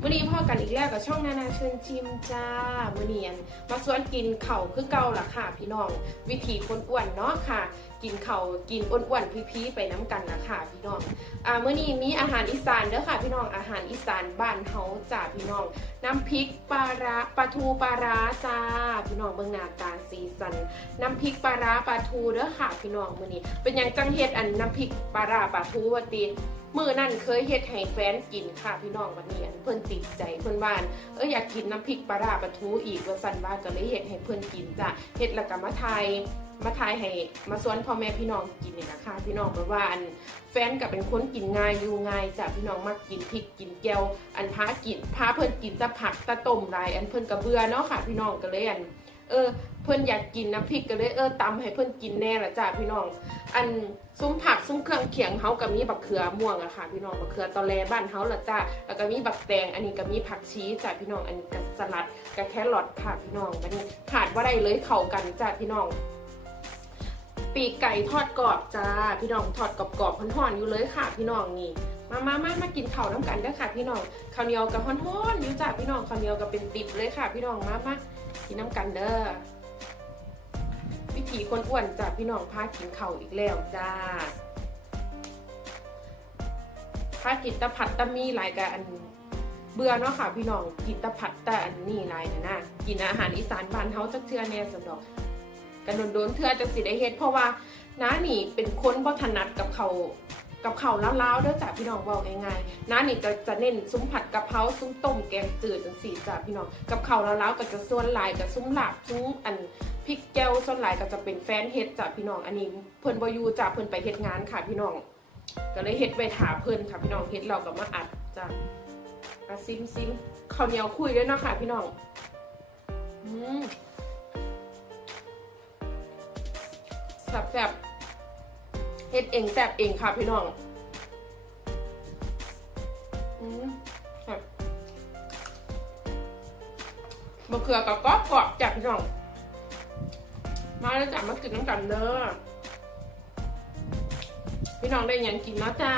มื่อนี้พ่อกันอีกแล้วกับช่องนานาเชิญชิมจ้ามื่อนี้อันมาสวนกินเข่าคือเก่าล่ะค่ะ พี่น้อง วิธีคนอ้วนเนาะค่ะ กินเข่ากินอ้วนๆพีๆไปน้ำกันละค่ะ พี่น้องอ่ามื่อนี้มีอาหารอีสานเด้อค่ะ พี่น้องอาหารอีสานบ้านเฮาจ้าพี่น้อง น้ำพริกปลาร้าปลาทูปลาร้าจ้าพี่น้องเบิ่งหน้าตาสีสันน้ำพริกปลาร้าปลาทูเด้อค่ะ พี่น้องมื้อนี้เป็นยังจังเฮ็ดอันน้ำพริกปลาร้าปลาทูว่าติ มื้อนั้นเคยเฮ็ดให้แฟนกินค่ะพี่น้องวันนี้เพิ่นติดใจเพิ่นว่านเอออยากกินน้ำพริกปลาร้าปลาทูอีกว่าซั่นว่าก็เลยเฮ็ดให้เพิ่นกินจ้ะเฮ็ดแล้วก็มาทายมาทายให้มาสวนพ่อแม่พี่น้องกินนี่นะคะพี่น้องเพราะว่าอันแฟนก็เป็นคนกินง่ายอยู่ง่ายจ้ะพี่น้องมักกินพริกกินแก้วอันพากินพาเพิ่นกินแตะผักตะต้มหลายอันเพิ่นก็เบือเนาะค่ะ พี่น้องก็เลยอัน เออ เพิ่อนอยากกินน้ำพริกก็เลยเออตำให้เพิ่อนกินแน่ละจ้ะพี่น้อง อันซุ้มผักซุ้มเครื่องเคียงเฮาก็มีบักเขือม่วงอะค่ะ พี่น้องบักเขือตอแลบ้านเฮาละจ้ะแล้วก็มีบักแตงอันนี้ก็มีผักชีจ้ะพี่น้องอันนี้ก็สลัดกับแครอทค่ะพี่น้องอันนี้ขาดว่าได้เลยเข้ากันจ้ะพี่น้องปีกไก่ทอดกรอบจ้าพี่น้องทอดกรอบๆห่อนๆอยู่เลยค่ะ พี่น้องนี่มามามามากินข้าวน้ำกันเด้อค่ะ พี่น้องข้าวเหนียวกับห่อนๆอยู่จ้าพี่น้องข้าวเหนียวกับเป็นติบเลยค่ะ พี่น้องมามา กินน้ำกันเด้อวิถีคนอ้วนจ้าพี่น้องพากินข้าอีกแล้วจ้าพากินตะผัดตะมีหลายกับอันเบื่อเนาะค่ะพี่น้องกินตะผัดแต่อันนี้หลายนะนะกินอาหารอีสานบ้านเฮาจักเทื่อแน่สำดอกกันโดนๆเทื่อจะสิได้เฮ็ดเพราะว่าน้าหนีเป็นคนบ่ถนัดกับเขา กับเขาวล้าวๆเด้อจ้ะพี่น้องเว้าง่ายๆน้านี่จะจะเน้นซุ้มผัดกะเพราซุ้มต้มแกงจืดจังซี่จ้ะพี่น้องกับเขาวล้าวๆก็จะส่วนหลายกับซุ้มหลาบซุ้มอันพริกแก้วส่วนหลายก็จะเป็นแฟนเฮ็ดจ้ะพี่น้องอันนี้เพิ่นบอยู่จ้ะเพิ่นไปเฮ็ดงานค่ะพี่น้อง ก็เลยเฮ็ดไว้ถาเพิ่นค่ะพี่น้องเฮ็ดเราก็มาอัดจ้ะอะซิมซิมข้าวเหนียวคุยด้วยเนาะค่ะพี่น้องอืมแซ่บแซ่บ เฮ็ดเองแซ่บเองค่ะพี่น้องอืมแซ่บมะเขือกับกรอบกรอบจากพี่น้อง มาแล้วจ้ะมากินน้ำกันเด้อพี่น้องได้ยังกินเนาะจ้า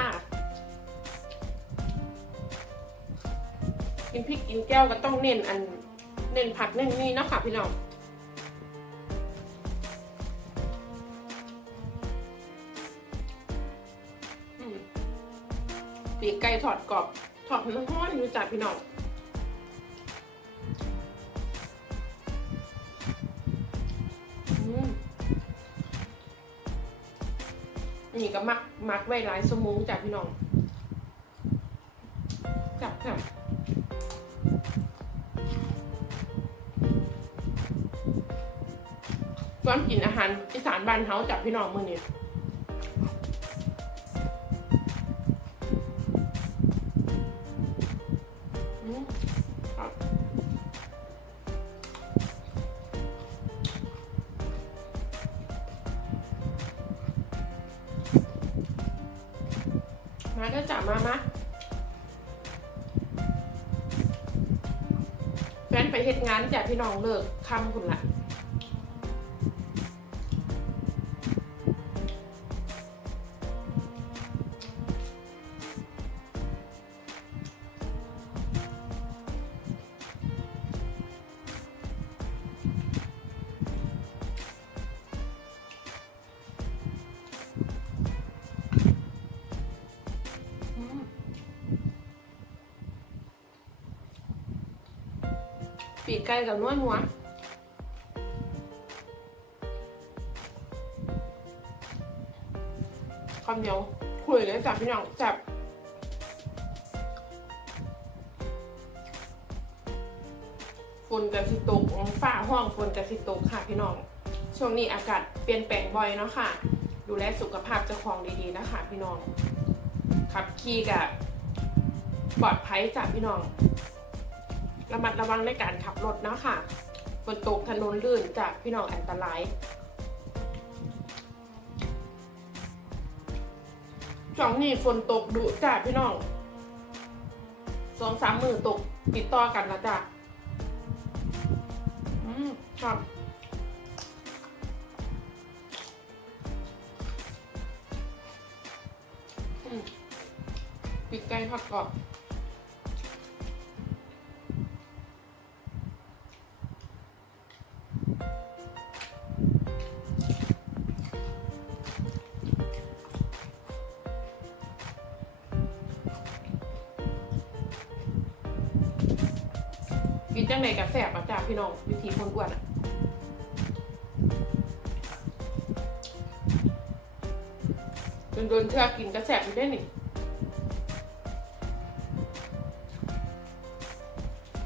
กินพริกกินแก้วก็ต้องเน้นอัน เน้นผัดเน้นนี่เนาะค่ะพี่น้อง ปีกไก่ทอดกรอบทอดน้ำห้อนอยู่จ้ะพี่น้องมนี่ก็มักมักไว้หลายสมูจ้ะพี่น้องจับจับก่อนกินอาหารอีสานบ้านเฮาจับพี่น้องมือนี้อื มาก็จับมามาแฟนไปเฮ็ดงานจากพี่น้องเลิกคำคุณละ่ะ ปีกไก่กับนวดหัว คำเดียวคุยเลยจับพี่น้องจับฝนกับสิตกฝ้าห้องฝนกับสิตกค่ะพี่น้อง ช่วงนี้อากาศเปลี่ยนแปลงบ่อยเนาะค่ะ ดูแลสุขภาพเจ้าของดีๆนะคะพี่น้องขับขี่กับปลอดภัยจากพี่น้อง ระมัดระวังในการขับรถนะค่ะฝนตกถนนลื่นจากพี่น้องอันตรายช่องนี้ฝนตกดุจ้ะพี่น้องสองสามมือตกติดต่อกันแล้วจ้ะอืมครับปิดไก่ทอดกรอบ องวิธีคนอ้วนอะโดนเทือกินกระแสบอยู่ได้หนิ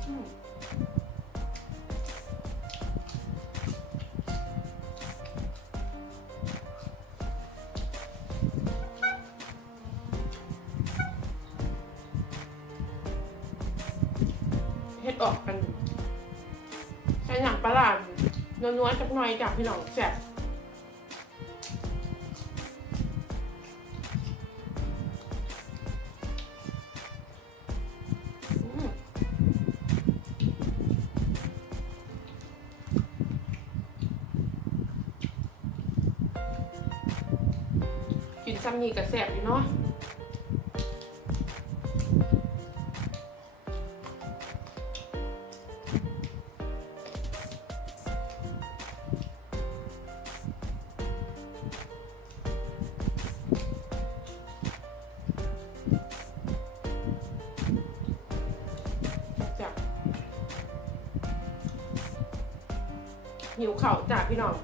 อืมเฮ็ดออกกัน ใช้หนังปลาหลานนัวๆจักหน่อยจากพี่น้องแสบกินซ้ำนี่กับแสบอยู่เนาะ หิวเข่าจ้าพี่น้อง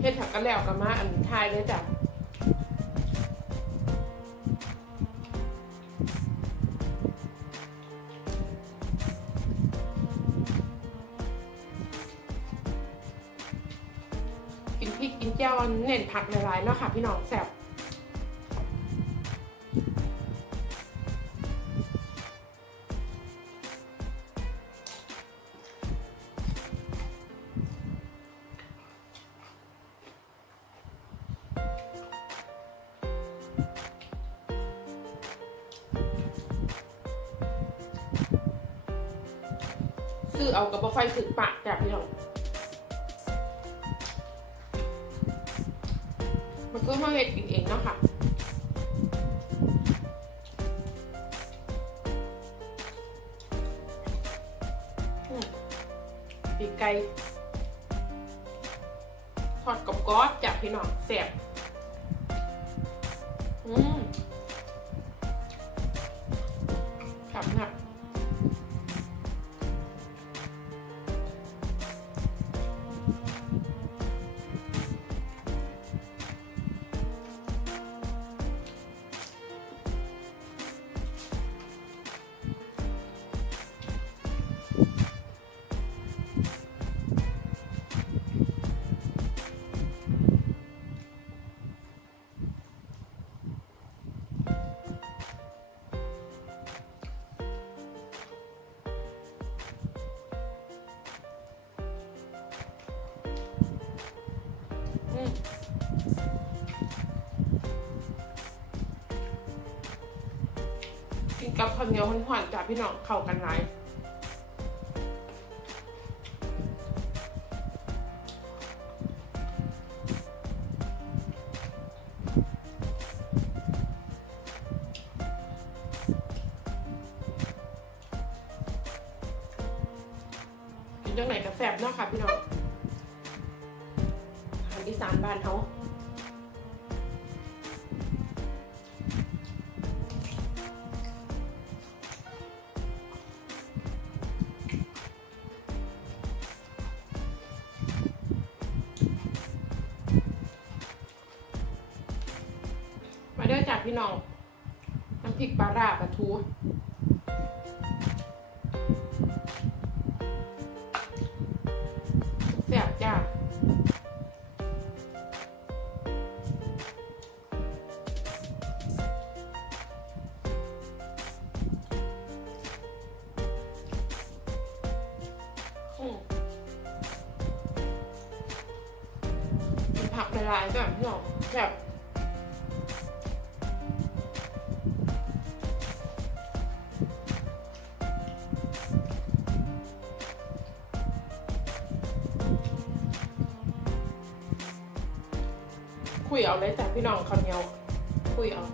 เฮ็ดถักกันแล้วกับมาอันทายเลยจ้ะกินพริกกินแจ่วเน้นผักหลายๆเนาะค่ะพี่น้องแซ่บ ซื้อเอากระบอกไฟสึกปากจากพี่น้องมันก็มาเห็ดกินเองเนาะค่ะปีกไก่ทอดกับก๊อดจากพี่น้องแซ่บอืมครับหนะ กับข้าวเหนียวหวนๆจากพี่น้องเข้ากันหลายกินจังไหนกับแซ่บเนาะค่ะพี่น้องอาหารอีสานบ้านเขา พี่น้องน้ำพริกปลาร่าปลาทูแซ่บจ้าอืมผักหลายๆแบบพี่น้องแบบ คุยเอาเลยจ้ะพี่น้องคำเดียวคุยเอา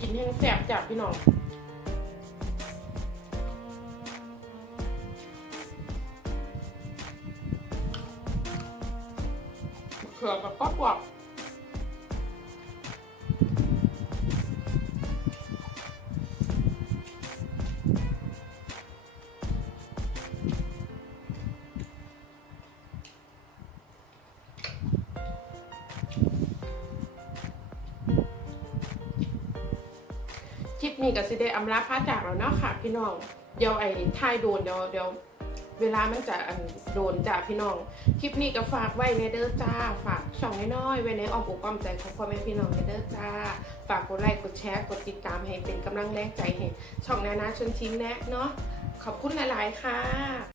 กินแห้งแสบจากพี่น้องเขือกับก็กวบ คลิปนี้ก็สิได้อำลาพาจากแล้วเนาะค่ะ พี่น้อง เดี๋ยวไอ้ทายโดนเดี๋ยวเดี๋ยวเวลามันจะโดนจ้ะพี่น้อง คลิปนี้ก็ฝากไว้ในเด้อจ้า ฝากช่องน้อยๆไว้ในอ้อมอกอ้อมใจของพ่อแม่พี่น้องในเด้อจ้า ฝากกดไลค์กดแชร์กดติดตามให้เป็นกำลังแรงใจให้ช่องนานาชนชิ้นแนะเนาะขอบคุณหลายๆค่ะ